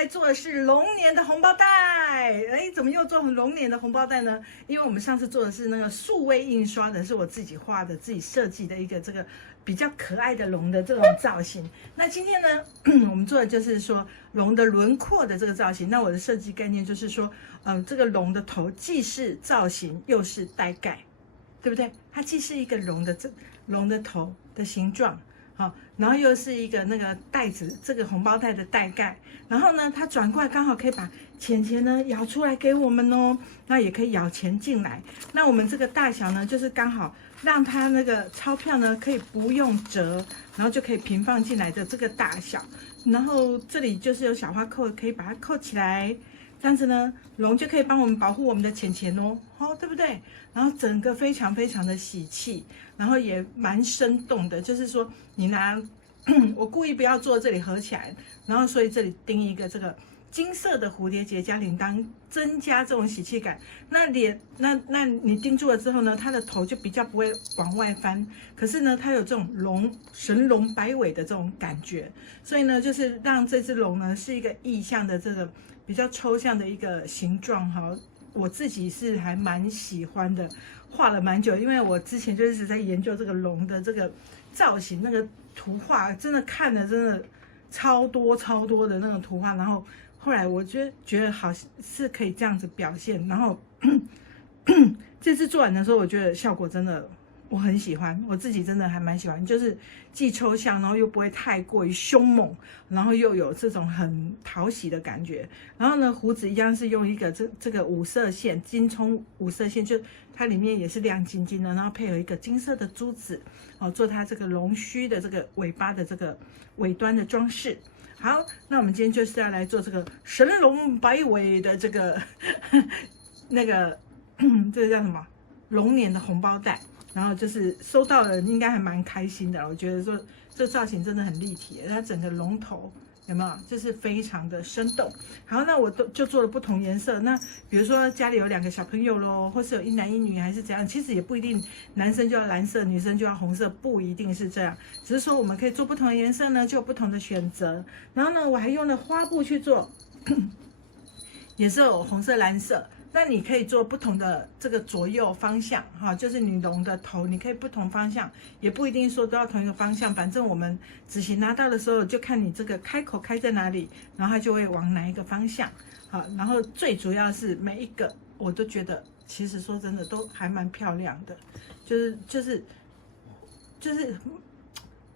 来做的是龙年的红包袋。哎，怎么又做龙年的红包袋呢？因为我们上次做的是那个数位印刷的，是我自己画的、自己设计的一个这个比较可爱的龙的这种造型。那今天呢，我们做的就是说龙的轮廓的这个造型。那我的设计概念就是说，这个龙的头既是造型又是袋盖，对不对？它既是一个龙的头的形状。好，然后又是一个那个袋子，这个红包袋的袋盖，然后呢，它转过来刚好可以把钱呢舀出来给我们哦，那也可以舀钱进来。那我们这个大小呢，就是刚好让它那个钞票呢可以不用折，然后就可以平放进来的这个大小。然后这里就是有小花扣，可以把它扣起来。这样子呢，龙就可以帮我们保护我们的钱哦，对不对？然后整个非常非常的喜气，然后也蛮生动的，就是说你拿，我故意不要做这里合起来，然后所以这里钉一个这个金色的蝴蝶结加铃铛，增加这种喜气感。那那你钉住了之后呢，它的头就比较不会往外翻，可是呢，它有这种神龙摆尾的这种感觉，所以呢，就是让这只龙呢是一个意象的这个比较抽象的一个形状哈。我自己是还蛮喜欢的，画了蛮久，因为我之前就一直在研究这个龙的这个造型，那个图画真的看了真的超多的那种图画，然后后来我觉得好是可以这样子表现，然后这次做完的时候，我觉得效果真的我很喜欢，我自己真的还蛮喜欢，就是既抽象，然后又不会太过于凶猛，然后又有这种很讨喜的感觉。然后呢，胡子一样是用一个这个五色线，金葱五色线，就它里面也是亮晶晶的，然后配合一个金色的珠子，做它这个龙须的这个尾巴的这个尾端的装饰。好，那我们今天就是要来做这个神龙摆尾的这个那个这个叫什么龙年的红包袋。然后就是收到了，应该还蛮开心的。我觉得说这造型真的很立体，它整个龙头有没有，就是非常的生动。好，那我就做了不同颜色。那比如说家里有2个小朋友咯，或是有1男1女还是怎样，其实也不一定，男生就要蓝色，女生就要红色，不一定是这样。只是说我们可以做不同的颜色呢，就有不同的选择。然后呢，我还用了花布去做，也是有红色、蓝色。那你可以做不同的这个左右方向哈，就是你龙的头，你可以不同方向，也不一定说都要同一个方向。反正我们纸型拿到的时候，就看你这个开口开在哪里，然后它就会往哪一个方向。好，然后最主要是每一个我都觉得，其实说真的都还蛮漂亮的，就是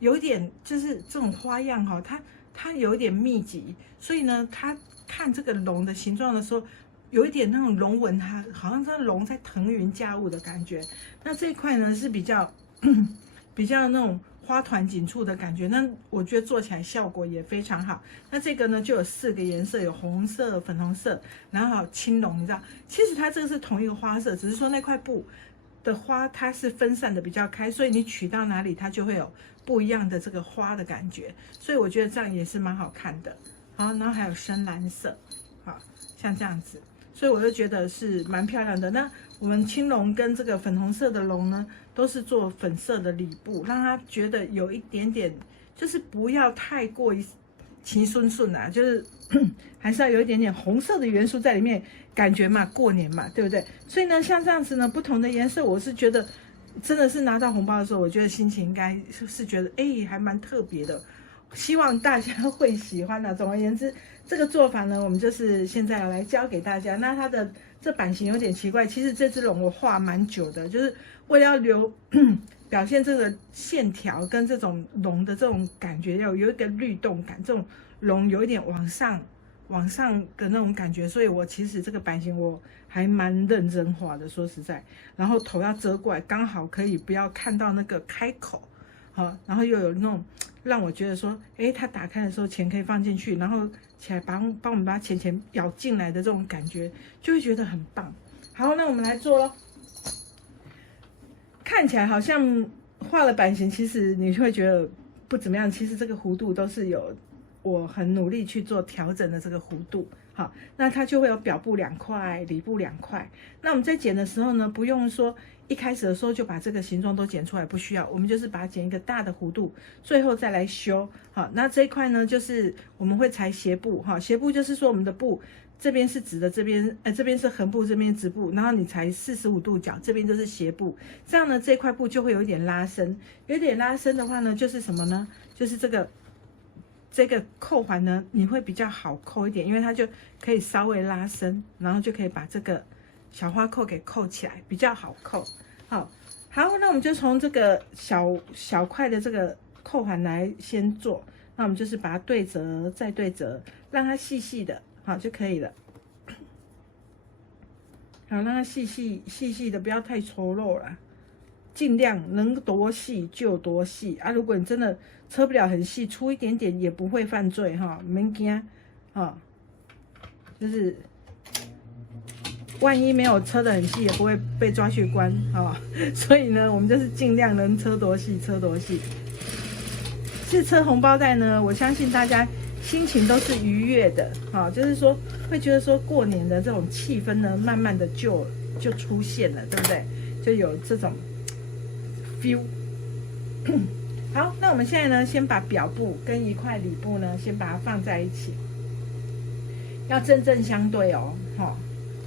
有一点就是这种花样哈，它有一点密集，所以呢，它看这个龙的形状的时候，有一点那种龙纹，它好像这龙在腾云驾雾的感觉。那这一块呢是比较那种花团锦簇的感觉。那我觉得做起来效果也非常好。那这个呢就有4个颜色，有红色、粉红色，然后还有青龙，你知道，其实它这个是同一个花色，只是说那块布的花它是分散的比较开，所以你取到哪里它就会有不一样的这个花的感觉。所以我觉得这样也是蛮好看的。好，然后还有深蓝色，好像这样子。所以我就觉得是蛮漂亮的。那我们青龙跟这个粉红色的龙呢，都是做粉色的里布，让它觉得有一点点，就是不要太过于齐顺啊，就是还是要有一点点红色的元素在里面，感觉嘛，过年嘛，对不对？所以呢，像这样子呢，不同的颜色，我是觉得真的是拿到红包的时候，我觉得心情应该是觉得还蛮特别的。希望大家会喜欢的。总而言之，这个做法呢，我们就是现在要来教给大家。那它的这版型有点奇怪，其实这只龙我画蛮久的，就是为了要表现这个线条跟这种龙的这种感觉，要有一个律动感，这种龙有一点往上的那种感觉，所以我其实这个版型我还蛮认真画的，说实在。然后头要遮过来，刚好可以不要看到那个开口。好，然后又有那种让我觉得说，它打开的时候钱可以放进去，然后起来帮我们把钱舀进来的这种感觉，就会觉得很棒。好，那我们来做咯。看起来好像画了版型，其实你会觉得不怎么样。其实这个弧度都是有我很努力去做调整的这个弧度。好，那它就会有表布2块，里布2块。那我们在剪的时候呢，不用说一开始的时候就把这个形状都剪出来，不需要，我们就是把它剪一个大的弧度，最后再来修。好，那这一块呢，就是我们会裁斜布。哈，斜布就是说我们的布这边是直的，这边是横布，这边直布，然后你裁45度角，这边就是斜布。这样呢，这块布就会有一点拉伸，有点拉伸的话呢，就是什么呢？就是这个扣环呢，你会比较好扣一点，因为它就可以稍微拉伸，然后就可以把这个小花扣给扣起来，比较好扣。好，那我们就从这个小块的这个扣环来先做。那我们就是把它对折，再对折，让它细细的，好就可以了。好，让它细细的，不要太粗陋了，尽量能多细就多细啊。如果你真的车不了很细，粗一点点也不会犯罪哈，免惊啊，就是万一没有车的很细，也不会被抓去关啊。所以呢，我们就是尽量能车多细车多细。其实车红包袋呢，我相信大家心情都是愉悦的啊，就是说会觉得说过年的这种气氛呢，慢慢的就出现了，对不对？就有这种 feel。好，那我们现在呢，先把表布跟一块里布呢，先把它放在一起，要正相对哦，哈，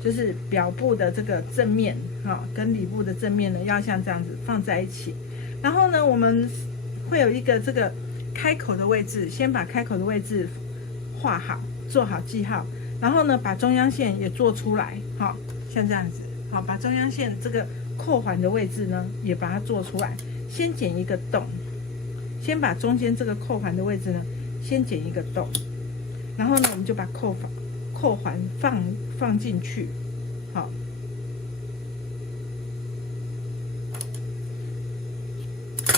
就是表布的这个正面哈，跟里布的正面呢，要像这样子放在一起。然后呢，我们会有一个这个开口的位置，先把开口的位置画好，做好记号。然后呢，把中央线也做出来，好，像这样子，好，把中央线这个扣环的位置呢，也把它做出来。先剪一个洞，先把中间这个扣环的位置呢，先剪一个洞。然后呢，我们就把扣环放进去，好。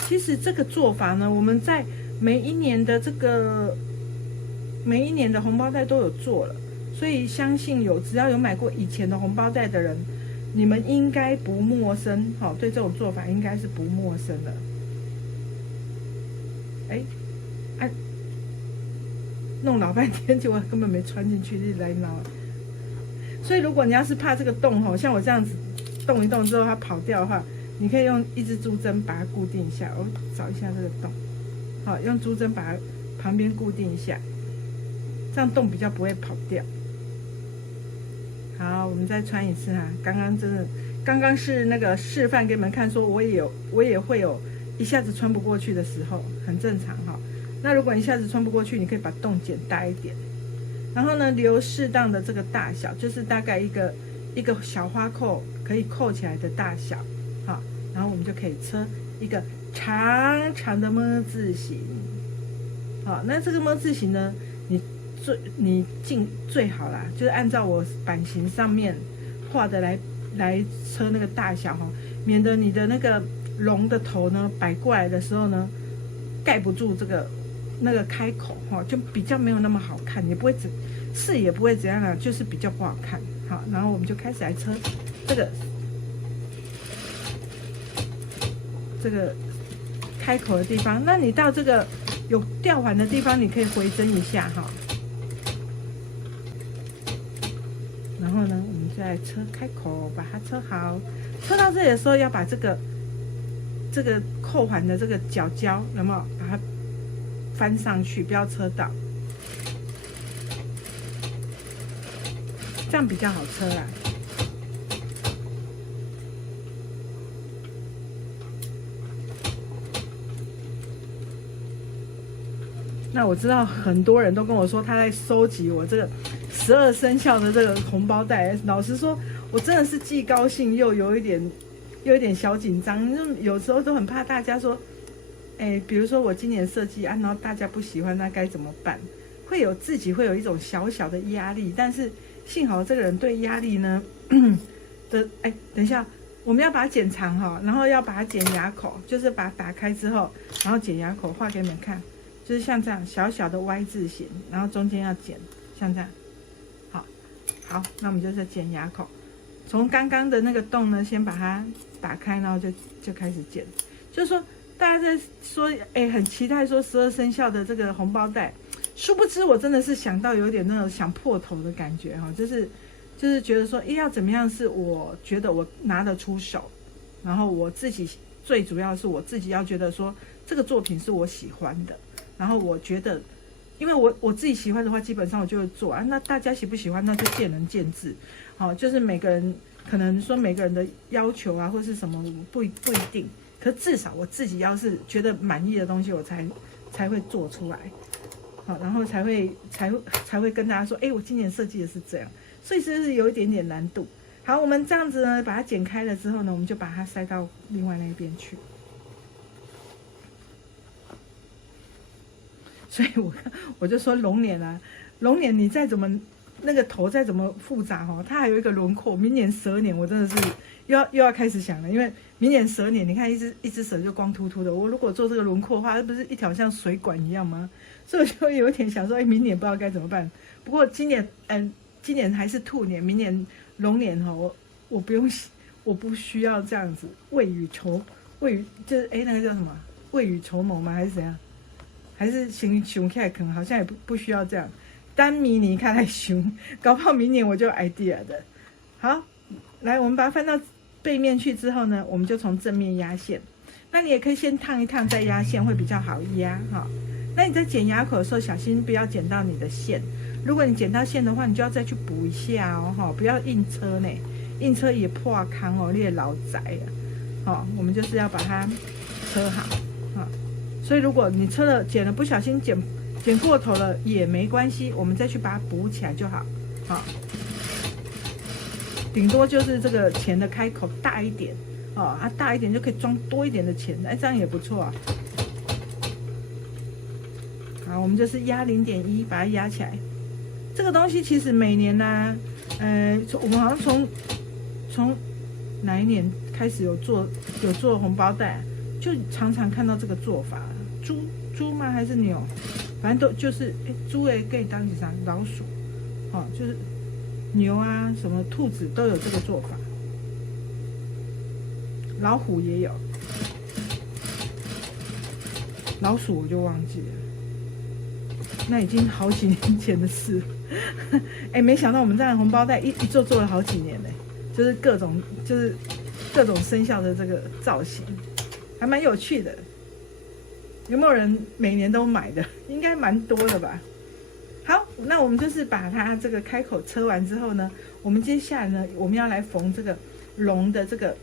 其实这个做法呢，我们在每一年的红包袋都有做了，所以相信只要有买过以前的红包袋的人，你们应该不陌生，好，对这种做法应该是不陌生的。弄老半天，结果根本没穿进去，一直在挠。所以如果你要是怕这个洞像我这样子动一动之后它跑掉的话，你可以用一支珠针把它固定一下。我找一下这个洞，好，用珠针把它旁边固定一下，这样洞比较不会跑掉。好，我们再穿一次哈。刚刚是那个示范给你们看，说我也会有一下子穿不过去的时候，很正常哈。那如果一下子穿不过去，你可以把洞剪大一点，然后呢留适当的这个大小，就是大概一个小花扣可以扣起来的大小。好，然后我们就可以车一个长长的么字形。好，那这个么字形呢，你最好啦，就是按照我版型上面画的来车那个大小哈，免得你的那个龙的头呢摆过来的时候呢，盖不住那个开口哈，就比较没有那么好看，也不会视野不会怎样啦，就是比较不好看。好，然后我们就开始来车这个开口的地方。那你到这个有吊环的地方，你可以回针一下哈。然后呢，我们再车开口，把它车好。车到这里的时候，要把这个扣环的这个角胶有没有把它翻上去，不要车到，这样比较好车啦。那我知道很多人都跟我说他在收集我这个12生肖的这个红包袋。老实说，我真的是既高兴又有一点小紧张，就有时候都很怕大家说，比如说我今年设计然后大家不喜欢，那该怎么办？自己会有一种小小的压力。但是幸好这个人对压力呢等一下，我们要把它剪长哈，然后要把它剪牙口，就是把它打开之后，然后剪牙口，画给你们看。就是像这样小小的 Y 字形，然后中间要剪，像这样。好，那我们就是剪牙口，从刚刚的那个洞呢，先把它打开，然后就开始剪。就是说，大家在说，很期待说12生肖的这个红包袋，殊不知我真的是想到有点那种想破头的感觉哈，就是觉得说，要怎么样是我觉得我拿得出手，然后我自己最主要是我自己要觉得说这个作品是我喜欢的，然后我觉得，因为我自己喜欢的话，基本上我就会做啊。那大家喜不喜欢，那就见仁见智。好，就是每个人可能说每个人的要求啊，或是什么不一定。可至少我自己要是觉得满意的东西，我才会做出来。好，然后才会跟大家说，我今年设计的是这样，所以是有一点点难度。好，我们这样子呢，把它剪开了之后呢，我们就把它塞到另外那一边去。所以我就说龙年啊，龙年你再怎么那个头再怎么复杂哈，它还有一个轮廓。明年蛇年我真的是又要开始想了，因为明年蛇年你看一只蛇就光秃秃的，我如果做这个轮廓的话，它不是一条像水管一样吗？所以我就有点想说，明年不知道该怎么办。不过今年还是兔年，明年龙年哈，我不需要这样子未雨就是那个叫什么未雨绸缪吗？还是怎样？还是熊起来可能好像也不需要这样。单迷你看来熊，搞不好明年我就有 idea 的。好，来我们把它翻到背面去之后呢，我们就从正面压线。那你也可以先烫一烫再压线，会比较好压哈。那你在剪牙口的时候，小心不要剪到你的线。如果你剪到线的话，你就要再去补一下哦，哈，不要硬车呢，硬车也破康哦，你也老宅了。好，我们就是要把它车好啊。所以如果你剪了不小心剪过头了也没关系，我们再去把它补起来就好。好，顶多就是这个钱的开口大一点哦，大一点就可以装多一点的钱，这样也不错啊。好，我们就是压0.1，把它压起来。这个东西其实每年呢，我们好像从哪一年开始有做红包袋，就常常看到这个做法。猪吗？还是牛？反正都就是猪也可以当起啥老鼠，就是牛啊，什么兔子都有这个做法，老虎也有，老鼠我就忘记了，那已经好几年前的事。没想到我们这样红包袋一做了好几年嘞，就是各种生肖的这个造型，还蛮有趣的。有没有人每年都买的？应该蛮多的吧。好，那我们就是把它这个开口车完之后呢，我们接下来呢，我们要来缝这个龙的这个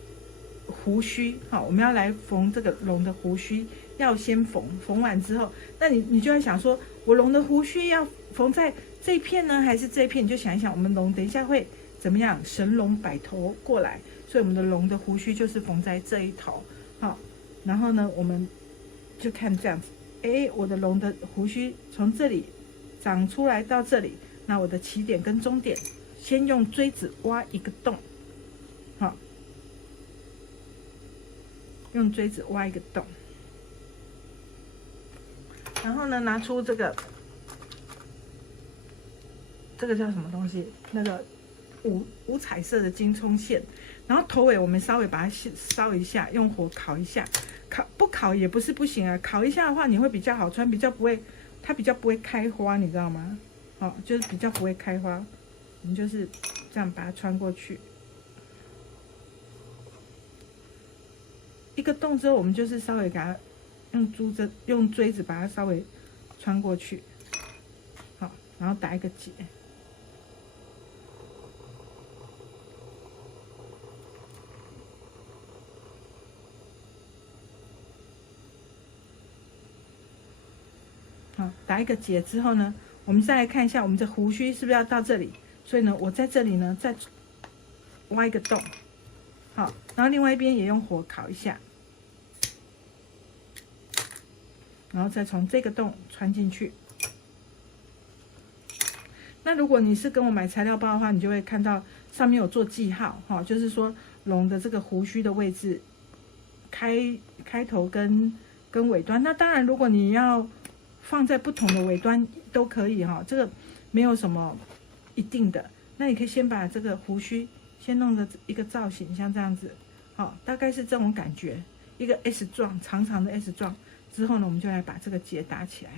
胡须。好，我们要来缝这个龙的胡须，要先缝完之后，那你就会想说，我龙的胡须要缝在这一片呢，还是这一片？你就想一想，我们龙等一下会怎么样？神龙摆头过来，所以我们的龙的胡须就是缝在这一头。好，然后呢，我们就看这样子，我的龙的胡须从这里长出来到这里，那我的起点跟终点，先用锥子挖一个洞，好，用锥子挖一个洞，然后呢，拿出这个叫什么东西？那个五彩色的金葱线，然后头尾我们稍微把它烧一下，用火烤一下。不烤也不是不行啊，烤一下的话你会比较好穿，它比较不会开花，你知道吗？就是比较不会开花。我们就是这样把它穿过去，一个洞之后，我们就是稍微给它用锥子把它稍微穿过去，好，然后打一个结。好，打一个结之后呢，我们再来看一下我们的胡须是不是要到这里。所以呢，我在这里呢再挖一个洞，好，然后另外一边也用火烤一下，然后再从这个洞穿进去。那如果你是跟我买材料包的话，你就会看到上面有做记号，就是说龙的这个胡须的位置，开头跟尾端。那当然，如果你要放在不同的尾端都可以哈，这个没有什么一定的。那你可以先把这个胡须先弄的一个造型，像这样子，好，大概是这种感觉，一个 S 状，长长的 S 状。之后呢，我们就来把这个结打起来。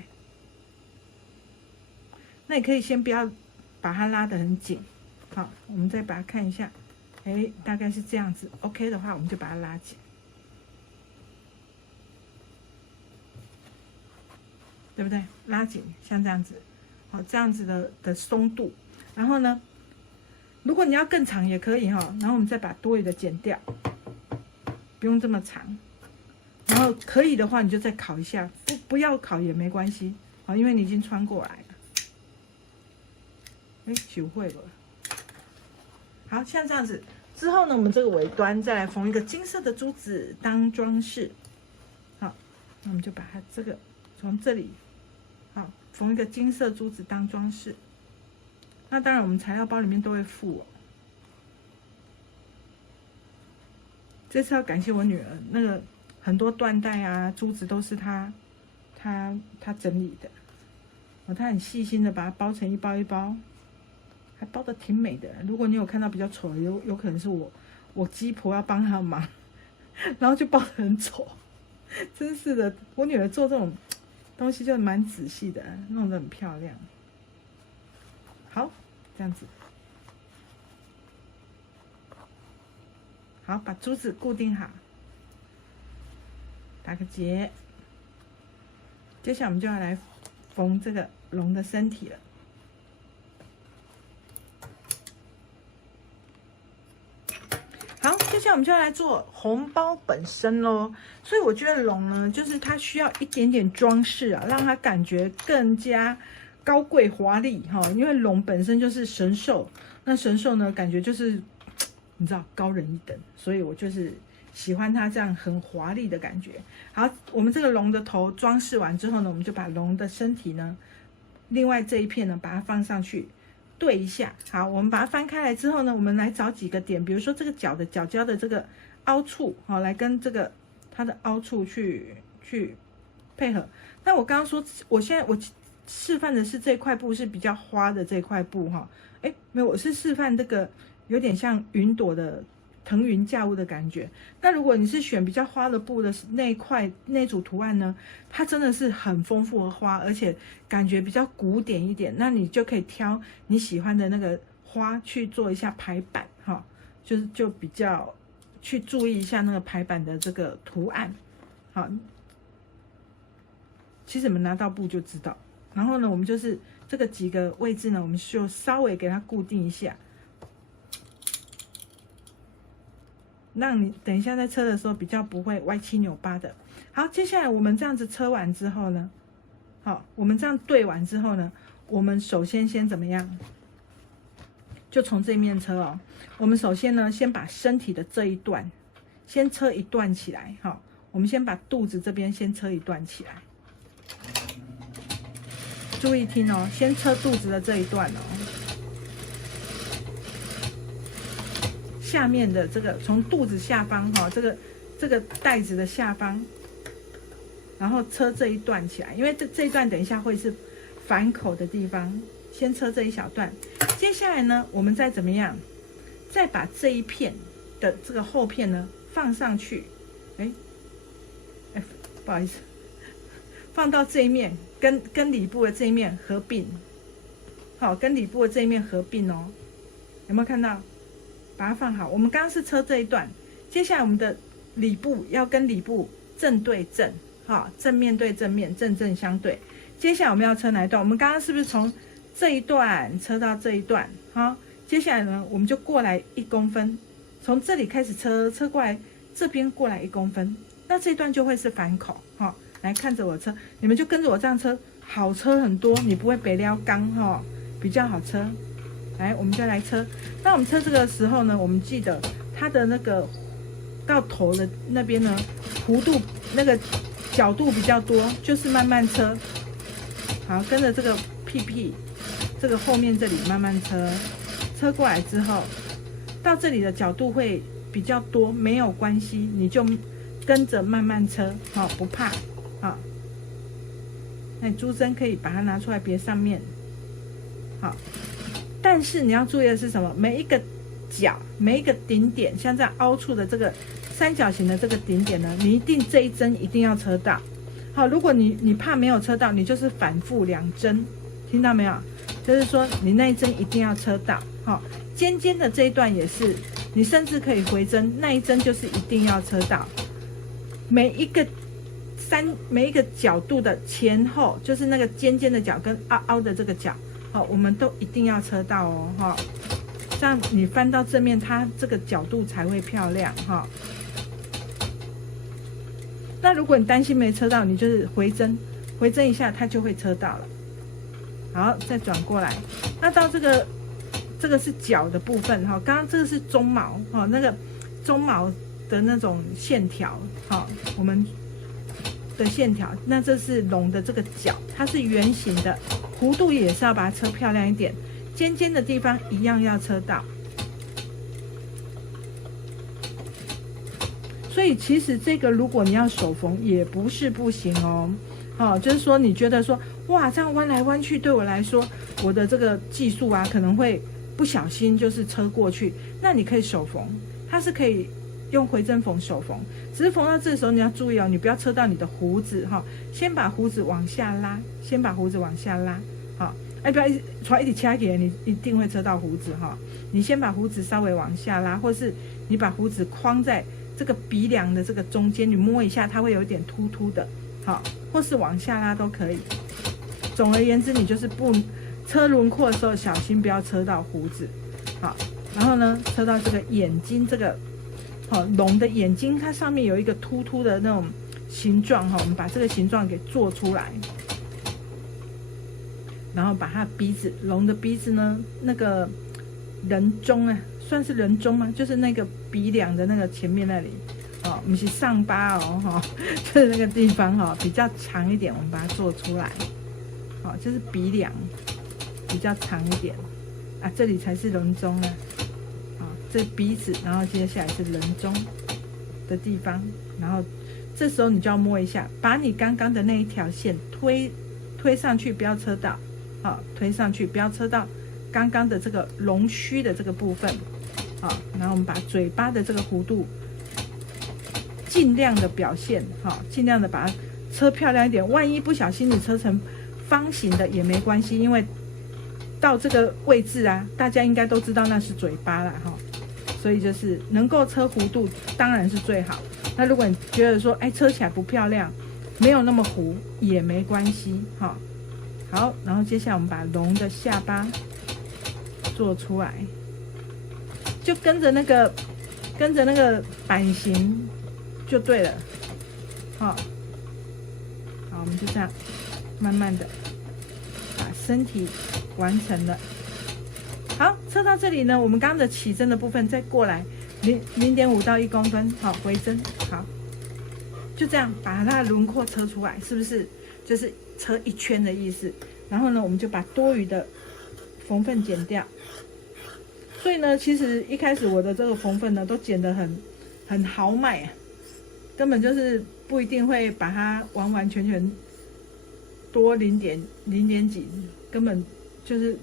那你可以先不要把它拉得很紧。好，我们再把它看一下，哎，大概是这样子。OK 的话，我们就把它拉紧，对不对？拉紧，像这样子，好，这样子的松度。然后呢，如果你要更长也可以哈，然后我们再把多余的剪掉，不用这么长。然后可以的话，你就再烤一下，不要烤也没关系，好，因为你已经穿过来了。哎，学会了。好像这样子之后呢，我们这个尾端再来缝一个金色的珠子当装饰。好，那我们就把它这个从这里，好，缝一个金色珠子当装饰。那当然，我们材料包里面都会附哦。这次要感谢我女儿，那个很多缎带啊、珠子都是她整理的，哦，她很细心的把它包成一包一包。还包的挺美的，如果你有看到比较丑的，有可能是我鸡婆要帮她忙，然后就包得很丑，真是的。我女儿做这种东西就蛮仔细的，弄得很漂亮。好，这样子，好，把珠子固定好，打个结。接下来我们就要来缝这个龙的身体了。好，接下来我们就要来做红包本身咯。所以我觉得龙呢，就是它需要一点点装饰啊，让它感觉更加高贵华丽哈。因为龙本身就是神兽，那神兽呢，感觉就是你知道高人一等，所以我就是喜欢它这样很华丽的感觉。好，我们这个龙的头装饰完之后呢，我们就把龙的身体呢，另外这一片呢，把它放上去。对一下，好，我们把它翻开来之后呢，我们来找几个点，比如说这个角的角胶的这个凹处，好，来跟这个它的凹处去配合。那我刚刚说，我示范的是这块布是比较花的这块布哈，哎，没有，我是示范这个有点像云朵的腾云驾雾的感觉。那如果你是选比较花的布的那组图案呢，它真的是很丰富的花，而且感觉比较古典一点。那你就可以挑你喜欢的那个花去做一下排版哈，就比较去注意一下那个排版的这个图案。好，其实你们拿到布就知道。然后呢，我们就是这个几个位置呢，我们就稍微给它固定一下。让你等一下在车的时候比较不会歪七扭八的。好，接下来我们这样子车完之后呢，好，我们这样对完之后呢，我们首先怎么样？就从这面车哦。我们首先呢，先把身体的这一段先车一段起来。好，我们先把肚子这边先车一段起来。注意听哦，先车肚子的这一段哦。下面的这个从肚子下方哈，这个带子的下方，然后车这一段起来，因为这一段等一下会是反口的地方，先车这一小段。接下来呢，我们再怎么样，再把这一片的这个后片呢放上去，哎，不好意思，放到这一面，跟里部的这一面合并，好，跟里部的这一面合并哦，有没有看到？把它放好，我们刚刚是车这一段，接下来我们的里部要跟里部正对正，好，正面对正面，正正相对。接下来我们要车哪一段？我们刚刚是不是从这一段车到这一段？好，接下来呢，我们就过来1公分，从这里开始车过来，这边过来1公分，那这一段就会是反口，好，来看着我车，你们就跟着我这样车，好车很多，你不会北撩钢哈，比较好车。来，我们就来车。那我们车这个时候呢，我们记得它的那个到头的那边呢，弧度那个角度比较多，就是慢慢车。好，跟着这个屁屁，这个后面这里慢慢车，车过来之后，到这里的角度会比较多，没有关系，你就跟着慢慢车，好，不怕，好。那珠针可以把它拿出来别上面，好。但是你要注意的是什么？每一个角、每一个顶点，像这样凹处的这个三角形的这个顶点呢，你一定这一针一定要车到。好，如果你怕没有车到，你就是反复2针，听到没有？就是说你那一针一定要车到，尖尖的这一段也是，你甚至可以回针，那一针就是一定要车到，每一个角度的前后，就是那个尖尖的角跟凹凹的这个角，我们都一定要车到哦，这样你翻到正面，它这个角度才会漂亮哈。那如果你担心没车到，你就是回针一下，它就会车到了。好，再转过来，那到这个是脚的部分哈，刚刚这个是鬃毛哈，那个鬃毛的那种线条哈，我们的线条，那这是龙的这个角，它是圆形的，弧度也是要把它车漂亮一点，尖尖的地方一样要车到。所以其实这个如果你要手缝也不是不行哦，就是说你觉得说哇这样弯来弯去对我来说我的这个技术啊可能会不小心就是车过去，那你可以手缝，它是可以用回针缝手缝，只是缝到这时候你要注意哦，你不要车到你的胡子哈，先把胡子往下拉，好，不要一直掐给你一定会车到胡子哈，你先把胡子稍微往下拉，或是你把胡子框在这个鼻梁的这个中间，你摸一下，它会有点凸凸的，好，或是往下拉都可以。总而言之，你就是不车轮廓的时候，小心不要车到胡子，好，然后呢，车到这个眼睛，这个好龙的眼睛，它上面有一个凸凸的那种形状哈，我们把这个形状给做出来，然后把它鼻子，龙的鼻子呢，那个人中啊。算是人中吗？就是那个鼻梁的那个前面那里，不是上巴哦，就是那个地方比较长一点，我们把它做出来，就是鼻梁比较长一点啊，这里才是人中啊，这鼻子，然后接下来是人中的地方，然后这时候你就要摸一下，把你刚刚的那一条线推上去，不要车到，推上去不要车到刚刚的这个龙须的这个部分。好，然后我们把嘴巴的这个弧度尽量的表现，尽量的把它车漂亮一点。万一不小心你车成方形的也没关系，因为到这个位置啊，大家应该都知道那是嘴巴了哈。所以就是能够车弧度当然是最好。那如果你觉得说，车起来不漂亮，没有那么弧也没关系哈。好，然后接下来我们把龙的下巴做出来。就跟着那个版型就对了，好，我们就这样慢慢的把身体完成了。好，车到这里呢，我们刚刚的起针的部分再过来0.5到1公分，好，回针，好，就这样把它的轮廓车出来，是不是？就是车一圈的意思。然后呢，我们就把多余的缝缝剪掉。所以呢，其实一开始我的这个缝缝呢，都剪得很豪迈，根本就是不一定会把它完完全全多0点几，根本就是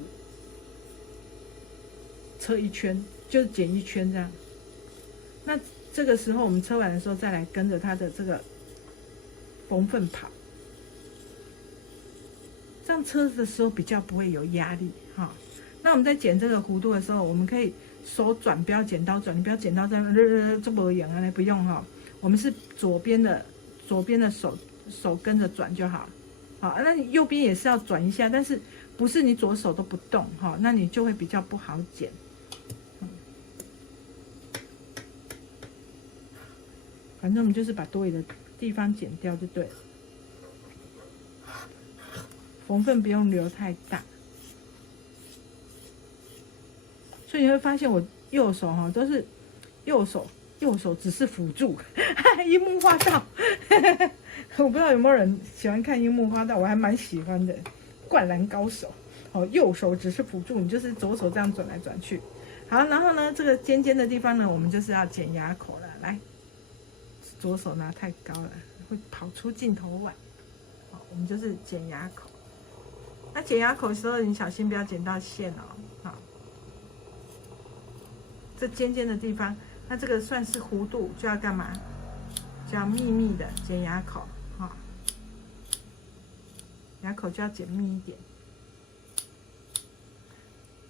车一圈，就是剪一圈这样。那这个时候我们车完的时候，再来跟着它的这个缝缝跑，这样车的时候比较不会有压力哈。那我们在剪这个弧度的时候，我们可以手转，不要剪刀转，你不要剪刀这样这么痒啊，不用哈。我们是左边的手跟着转就好。好，那你右边也是要转一下，但是不是你左手都不动哈，那你就会比较不好剪。反正我们就是把多余的地方剪掉就对了，缝缝不用留太大。所以你会发现我右手都是右手只是辅助，樱木花道，我不知道有没有人喜欢看樱木花道，我还蛮喜欢的，灌篮高手。右手只是辅助，你就是左手这样转来转去。好，然后呢，这个尖尖的地方呢，我们就是要剪牙口了。来，左手拿太高了，会跑出镜头外。好，我们就是剪牙口。那剪牙口的时候，你小心不要剪到线哦。好。这尖尖的地方，那这个算是弧度，就要干嘛？就要密密的剪牙口，牙口就要剪密一点。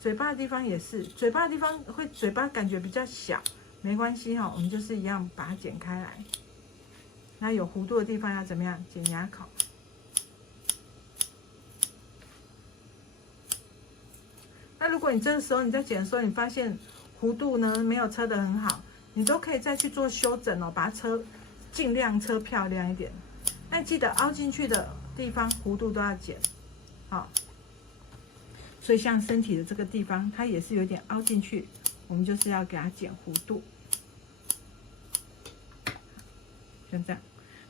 嘴巴的地方也是，嘴巴的地方会嘴巴感觉比较小，没关系哈，我们就是一样把它剪开来。那有弧度的地方要怎么样？剪牙口。那如果你这个时候你在剪的时候，你发现弧度呢没有车得很好，你都可以再去做修整哦，把它尽量车漂亮一点。但记得凹进去的地方弧度都要剪，好。所以像身体的这个地方，它也是有点凹进去，我们就是要给它剪弧度，像这样。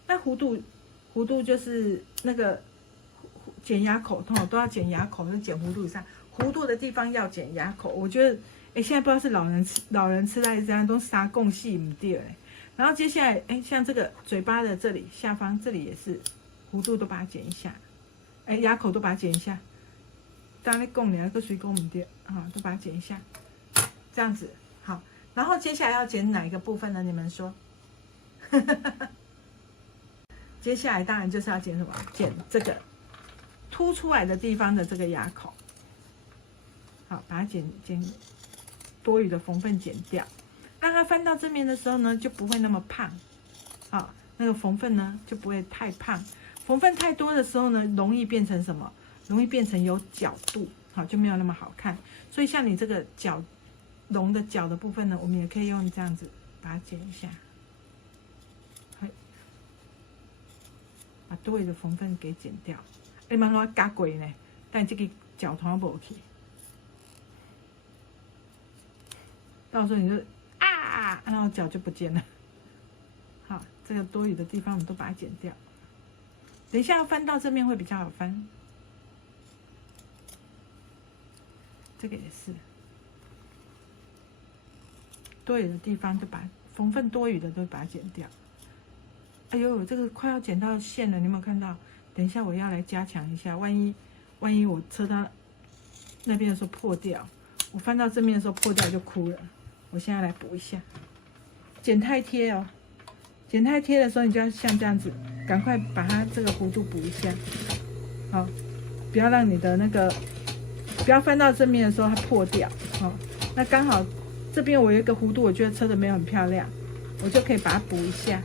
那弧度就是那个剪牙口，通常都要剪牙口跟剪弧度以上。弧度的地方要剪牙口，我觉得，现在不知道是老人痴呆这样都啥共细唔对嘞。然后接下来，像这个嘴巴的这里下方这里也是，弧度都把它剪一下，牙口都把它剪一下。当你讲两个水果唔对啊，都把它剪一下，这样子好。然后接下来要剪哪一个部分呢？你们说？接下来当然就是要剪什么？剪这个凸出来的地方的这个牙口。好，把它剪多余的缝缝剪掉，让它翻到正面的时候呢，就不会那么胖。好，那个缝缝呢就不会太胖。缝缝太多的时候呢，容易变成什么？容易变成有角度，好，就没有那么好看。所以像你这个龙的角的部分呢，我们也可以用这样子把它剪一下，把多余的缝缝给剪掉。蛮多加过呢，但这个角头无去。到时候你就然后脚就不见了。好，这个多余的地方我们都把它剪掉。等一下要翻到正面会比较好翻。这个也是，多余的地方就把缝缝多余的都把它剪掉。哎呦，这个快要剪到线了，你有没有看到？等一下我要来加强一下，万一我车到那边的时候破掉，我翻到正面的时候破掉就哭了。我现在来补一下，剪太贴哦，剪太贴的时候，你就要像这样子，赶快把它这个弧度补一下，好，不要让你的那个，不要翻到正面的时候它破掉，好，那刚好这边我有一个弧度，我觉得车的没有很漂亮，我就可以把它补一下，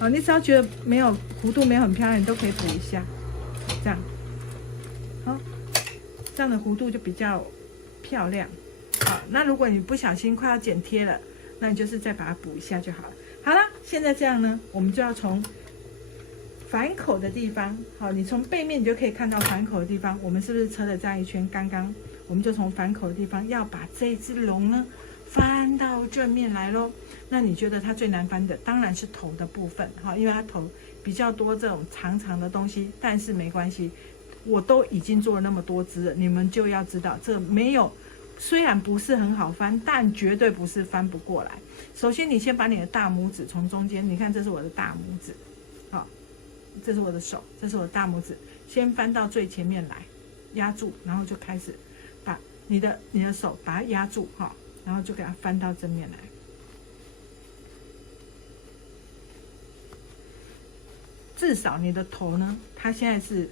好，你只要觉得没有弧度没有很漂亮，你都可以补一下，这样，好，这样的弧度就比较漂亮。好，那如果你不小心快要剪贴了，那你就是再把它补一下就好了。好了，现在这样呢，我们就要从反口的地方，好，你从背面你就可以看到反口的地方，我们是不是车了这样一圈？刚刚我们就从反口的地方要把这只龙呢翻到正面来咯。那你觉得它最难翻的当然是头的部分，好，因为它头比较多这种长长的东西，但是没关系，我都已经做了那么多只了，你们就要知道这没有。虽然不是很好翻，但绝对不是翻不过来。首先，你先把你的大拇指从中间，你看这是我的大拇指，好，这是我的手，这是我的大拇指，先翻到最前面来，压住，然后就开始把你的手把它压住，哈，然后就给它翻到正面来。至少你的头呢，它现在是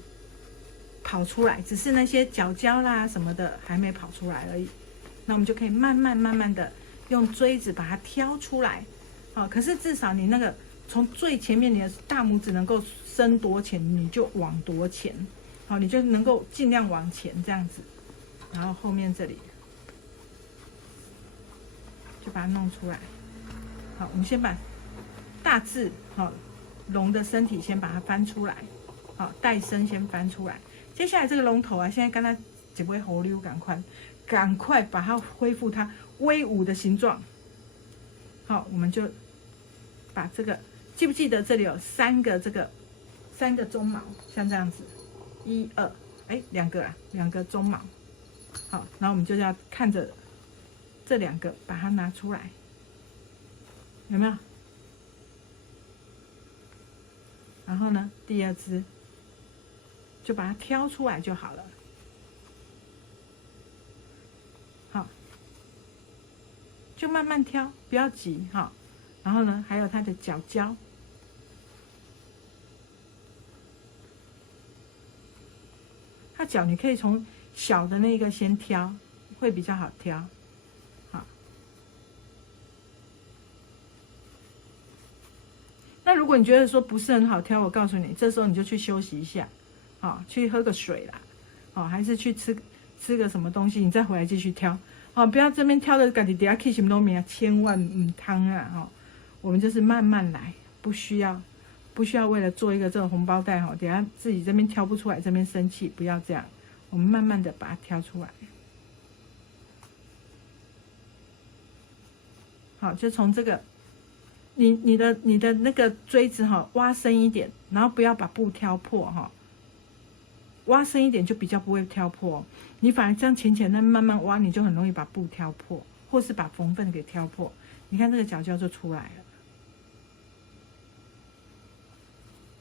跑出来，只是那些角角啦什么的还没跑出来而已。那我们就可以慢慢的用锥子把它挑出来，好，可是至少你那个从最前面你的大拇指能够伸多前，你就往多前，好，你就能够尽量往前这样子，然后后面这里就把它弄出来。好，我们先把大致好龙的身体先把它翻出来，好，带身先翻出来。接下来这个龙头啊，现在跟它只会猴溜，赶快把它恢复它威武的形状。好，我们就把这个，记不记得这里有三个鬃毛，像这样子，1、2，两个鬃毛。好，然后我们就要看着这2个把它拿出来，有没有？然后呢，第2只就把它挑出来就好了。好，就慢慢挑，不要急哈。然后呢，还有它的角角，它角你可以从小的那个先挑，会比较好挑。好，那如果你觉得说不是很好挑，我告诉你，这时候你就去休息一下，好，去喝个水啦，好，还是去吃个什么东西，你再回来继续挑。好，不要这边挑的，自己底下去什么都没有，千万唔汤啊！哈，我们就是慢慢来，不需要为了做一个这个红包袋哈，等下自己这边挑不出来，这边生气，不要这样，我们慢慢的把它挑出来。好，就从这个，你的那个锥子哈，挖深一点，然后不要把布挑破哈，挖深一点就比较不会挑破。你反而这样浅浅的慢慢挖，你就很容易把布挑破，或是把缝缝给挑破。你看这个角角就出来了。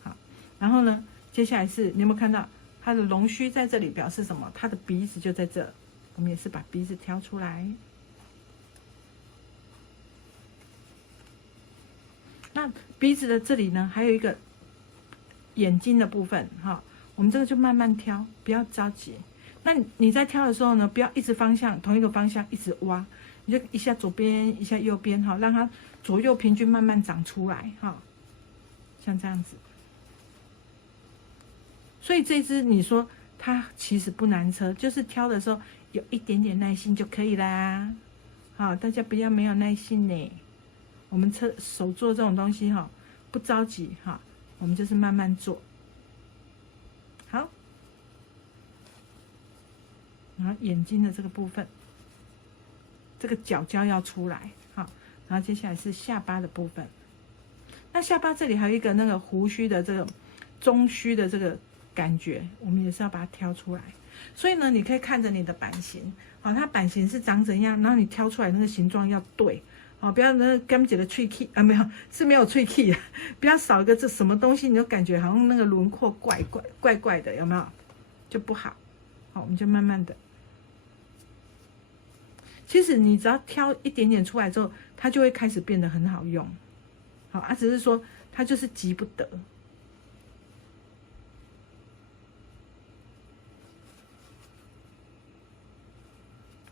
好，然后呢，接下来是你有没有看到它的龙须在这里，表示什么？它的鼻子就在这，我们也是把鼻子挑出来。那鼻子的这里呢，还有一个眼睛的部分，哈，我们这个就慢慢挑，不要着急。那你在挑的时候呢，不要一直同一个方向一直挖，你就一下左边一下右边，哈，让它左右平均慢慢长出来，哈，像这样子。所以这只你说它其实不难车，就是挑的时候有一点点耐心就可以啦。好，大家不要没有耐心呢。我们手做这种东西哈，不着急哈，我们就是慢慢做。好，然后眼睛的这个部分，这个角角要出来，好，然后接下来是下巴的部分。那下巴这里还有一个那个胡须的这个中须的这个感觉，我们也是要把它挑出来。所以呢，你可以看着你的版型，好，它版型是长怎样，然后你挑出来那个形状要对。好，不要那干姐的脆 key 啊，没有脆 key 啊，不要少一个这什么东西，你就感觉好像那个轮廓怪的，有没有？就不好。好，我们就慢慢的。其实你只要挑一点点出来之后，它就会开始变得很好用。好啊，只是说它就是急不得。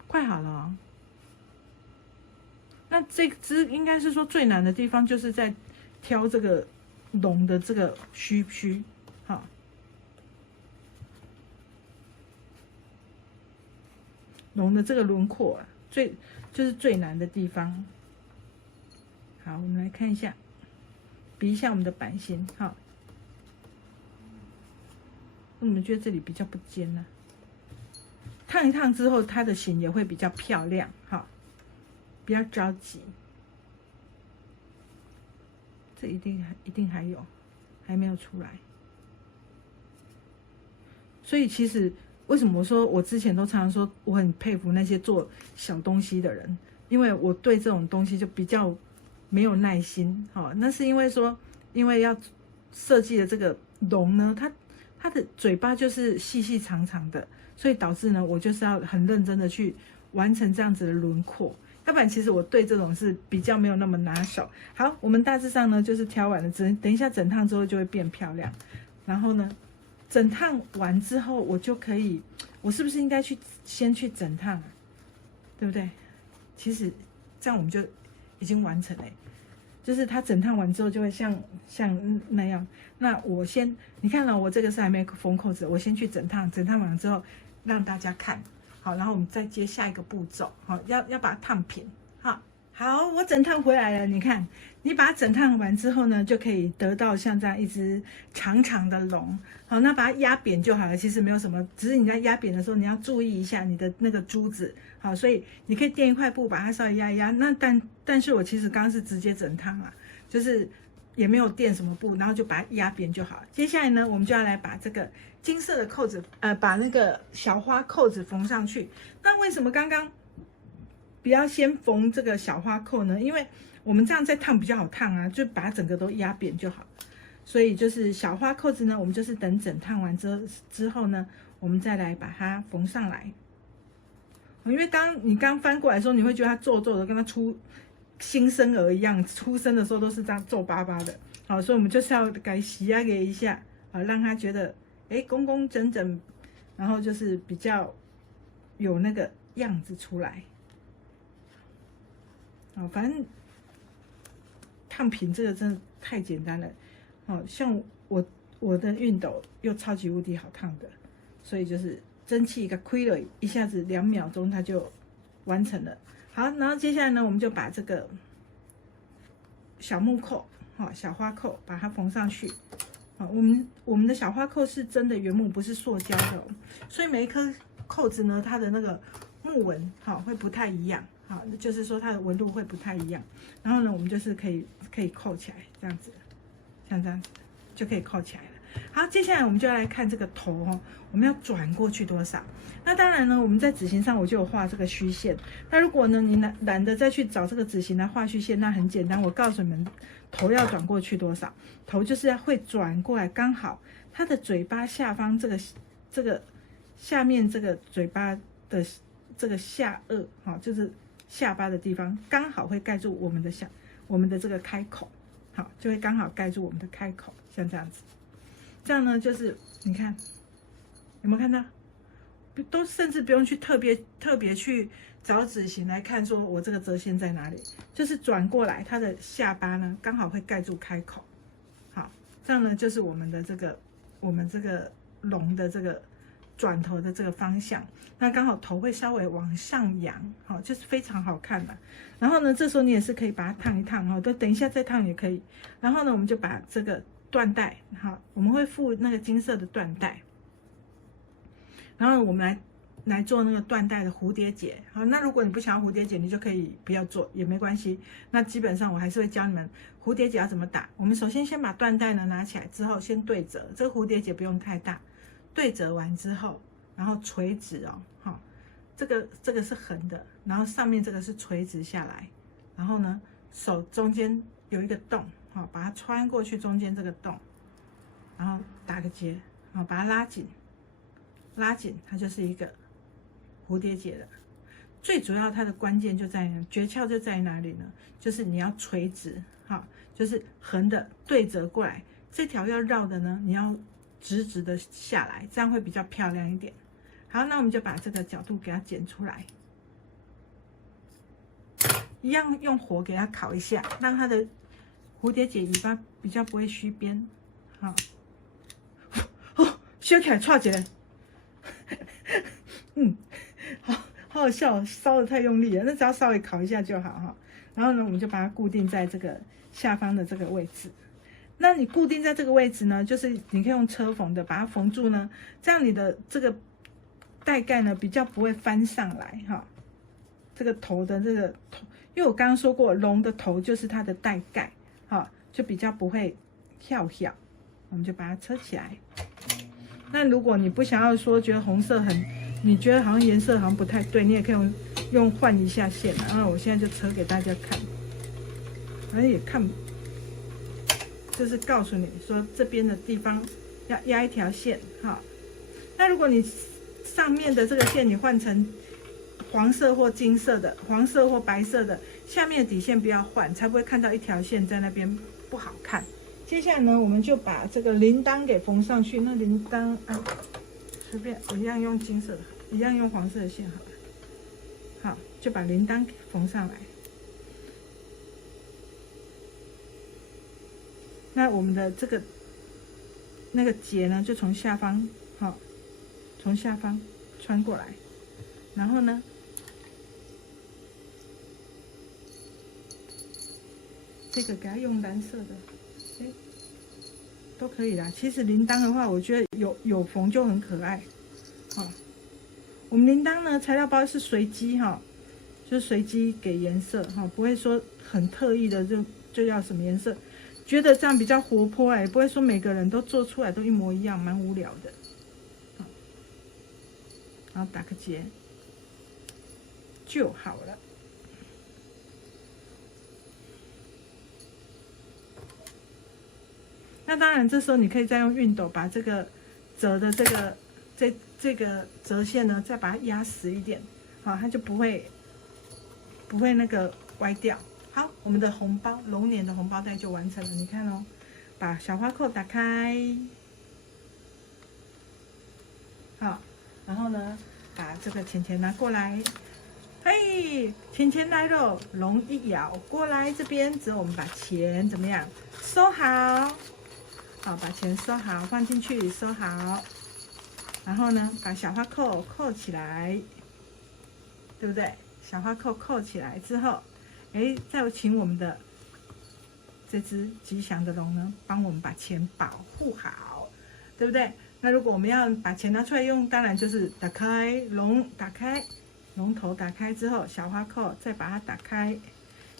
快好了哦。那这只应该是说最难的地方，就是在挑这个龙的这个须，好，龙的这个轮廓啊，就是最难的地方。好，我们来看一下，比一下我们的版型，好，我们觉得这里比较不尖呢，烫一烫之后，它的型也会比较漂亮，好。不要着急，这一定还没有出来。所以其实为什么我说我之前都常常说我很佩服那些做小东西的人，因为我对这种东西就比较没有耐心。好，那是因为说，因为要设计的这个龙呢，它的嘴巴就是细细长长的，所以导致呢，我就是要很认真的去完成这样子的轮廓。要不然其实我对这种是比较没有那么拿手。好，我们大致上呢就是挑完了，等一下整烫之后就会变漂亮。然后呢，整烫完之后我就可以，我是不是应该先去整烫啊？对不对？其实这样我们就已经完成了，就是它整烫完之后就会像那样。那我先，你看了我这个是还没缝扣子，我先去整烫，整烫完之后让大家看。好，然后我们再接下一个步骤，好，要把它烫平，好，我整烫回来了，你看，你把它整烫完之后呢，就可以得到像这样一只长长的龙，好，那把它压扁就好了，其实没有什么，只是你在压扁的时候，你要注意一下你的那个珠子，好，所以你可以垫一块布把它稍微压一压，那但是我其实刚刚是直接整烫啊，就是也没有垫什么布，然后就把它压扁就好了。接下来呢，我们就要来把这个金色的扣子，把那个小花扣子缝上去。那为什么刚刚不要先缝这个小花扣呢？因为我们这样再烫比较好烫啊，就把它整个都压扁就好。所以就是小花扣子呢，我们就是等整烫完之后呢，我们再来把它缝上来。因为你刚翻过来的时候，你会觉得它皱皱的，跟它新生儿一样，出生的时候都是这样皱巴巴的。好，所以我们就是要给洗压给一下，好，让它觉得公公整整，然后就是比较有那个样子出来。哦，反正烫平这个真的太简单了。哦，像我的熨斗又超级无敌好烫的，所以就是蒸汽一个开了，一下子2秒钟它就完成了。好，然后接下来呢，我们就把这个小木扣，小花扣，把它缝上去。我们的小花扣是真的原木，不是塑胶的，所以每一颗扣子呢，它的那个木纹会不太一样。好，就是说它的纹路会不太一样。然后呢，我们就是可以扣起来，这样子，像这样子就可以扣起来了。好，接下来我们就要来看这个头我们要转过去多少？那当然呢，我们在纸型上我就有画这个虚线。那如果呢你懒得再去找这个纸型来画虚线，那很简单，我告诉你们，头要转过去多少？头就是会转过来，刚好它的嘴巴下方这个下面这个嘴巴的这个下颚就是下巴的地方，刚好会盖住我们的这个开口，好，就会刚好盖住我们的开口，像这样子。这样呢，就是你看有没有看到？都甚至不用去特别去找纸型来看，说我这个折线在哪里，就是转过来，它的下巴呢刚好会盖住开口。好，这样呢就是我们这个龙的这个转头的这个方向，那刚好头会稍微往上扬，好，就是非常好看的。然后呢，这时候你也是可以把它烫一烫都等一下再烫也可以。然后呢，我们就把这个缎带，好，我们会附那个金色的缎带，然后我们来做那个缎带的蝴蝶结。好，那如果你不想要蝴蝶结，你就可以不要做也没关系。那基本上我还是会教你们蝴蝶结要怎么打。我们首先把缎带呢拿起来之后，先对折，这个蝴蝶结不用太大。对折完之后，然后垂直好，这个是横的，然后上面这个是垂直下来，然后呢，手中间有一个洞，好，把它穿过去中间这个洞，然后打个结，好，把它拉紧，它就是一个蝴蝶结了。最主要它的关键就在于诀窍就在于哪里呢？就是你要垂直，好，就是横的对折过来，这条要绕的呢，你要直直的下来，这样会比较漂亮一点。好，那我们就把这个角度给它剪出来，一样用火给它烤一下，让它的蝴蝶结尾巴比较不会虚边。好，削起来串起来，好好笑，烧得太用力了，那只要稍微烤一下就好然后呢，我们就把它固定在这个下方的这个位置。那你固定在这个位置呢，就是你可以用车缝的把它缝住呢，这样你的这个带盖呢比较不会翻上来这个头的这个头，因为我刚刚说过，龙的头就是它的带盖就比较不会跳。我们就把它车起来。那如果你不想要说觉得红色你觉得好像颜色好像不太对，你也可以用换一下线然后我现在就车给大家看，反正也看。就是告诉你说这边的地方要压一条线那如果你上面的这个线你换成黄色或金色的，黄色或白色的，下面的底线不要换，才不会看到一条线在那边不好看。接下来呢，我们就把这个铃铛给缝上去。那铃铛随便我一样用金色的，一样用黄色的线好了。好，就把铃铛给缝上来。那我们的这个那个结呢，就从下方，从下方穿过来，然后呢，这个给它用蓝色的，都可以啦。其实铃铛的话，我觉得有缝就很可爱，我们铃铛呢，材料包是随机就是随机给颜色不会说很特意的就要什么颜色。觉得这样比较活泼不会说每个人都做出来都一模一样，蛮无聊的。然后打个结就好了。那当然，这时候你可以再用熨斗把这个折的这个折线呢，再把它压实一点，它就不会那个歪掉。好，我们的红包龙年的红包袋就完成了。你看把小花扣打开，好，然后呢，把这个钱钱拿过来，嘿，钱钱来喽，龙一咬过来，这边之后我们把钱怎么样收好？好，把钱收好，放进去收好。然后呢，把小花扣扣起来，对不对？小花扣扣起来之后，哎，再请我们的这只吉祥的龙呢，帮我们把钱保护好，对不对？那如果我们要把钱拿出来用，当然就是打开龙，打开龙头，打开之后，小花扣再把它打开，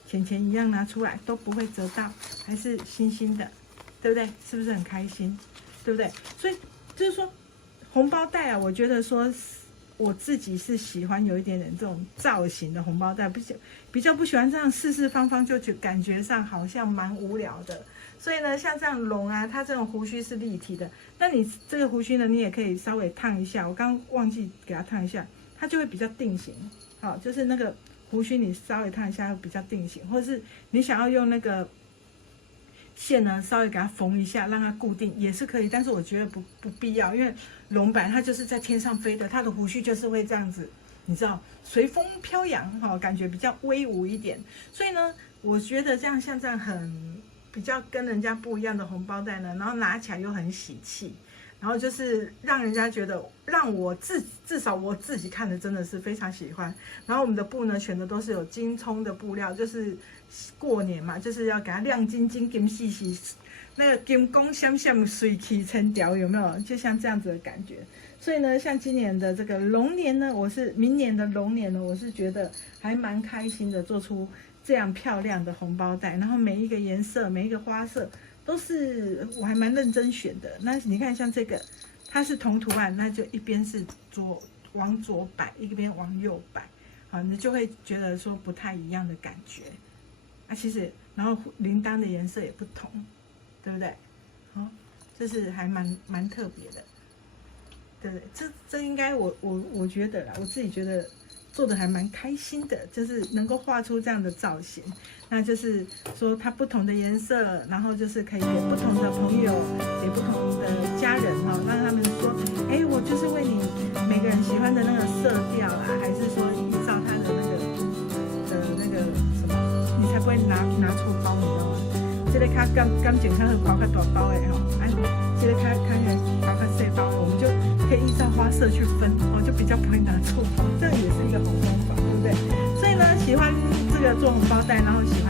钱一样拿出来，都不会折到，还是新新的，对不对？是不是很开心？对不对？所以就是说，红包袋啊，我觉得说我自己是喜欢有一点点这种造型的红包袋，比较不喜欢这样四四方方，就感觉上好像蛮无聊的。所以呢，像这样龙啊，它这种胡须是立体的，那你这个胡须呢，你也可以稍微烫一下，我刚忘记给它烫一下，它就会比较定型。好，就是那个胡须你稍微烫一下会比较定型，或者是你想要用那个线呢，稍微给它缝一下，让它固定也是可以，但是我觉得不必要，因为龙摆它就是在天上飞的，它的胡须就是会这样子，你知道，随风飘扬，哈，感觉比较威武一点。所以呢，我觉得这样像这样很比较跟人家不一样的红包袋呢，然后拿起来又很喜气，然后就是让人家觉得，让我至少我自己看的真的是非常喜欢。然后我们的布呢，选的都是有金葱的布料，就是过年嘛，就是要给它亮晶晶、金细细，那个金光闪闪、水气撑条，有没有？就像这样子的感觉。所以呢，像今年的这个龙年呢，明年的龙年呢，我是觉得还蛮开心的，做出这样漂亮的红包袋，然后每一个颜色、每一个花色都是我还蛮认真选的。那你看，像这个，它是铜图案，那就一边是往左摆，一边往右摆，好，你就会觉得说不太一样的感觉。啊，其实然后铃铛的颜色也不同，对不对？好，这是还蛮特别的，对不对？这应该我觉得啦，我自己觉得做的还蛮开心的，就是能够画出这样的造型，那就是说它不同的颜色，然后就是可以给不同的朋友，给不同的家人哈，让他们说，哎，我就是为你每个人喜欢的那个色调啦，还是说依照他的那个什么，你才不会拿错包，你知道吗？这个较感情较好包较大包的吼，哎，这个较包较细包的，我们就可以依照花色去分，哦，就比较不会拿错包，这也是一个好方法，对不对？所以呢，喜欢这个做红包袋，然后喜欢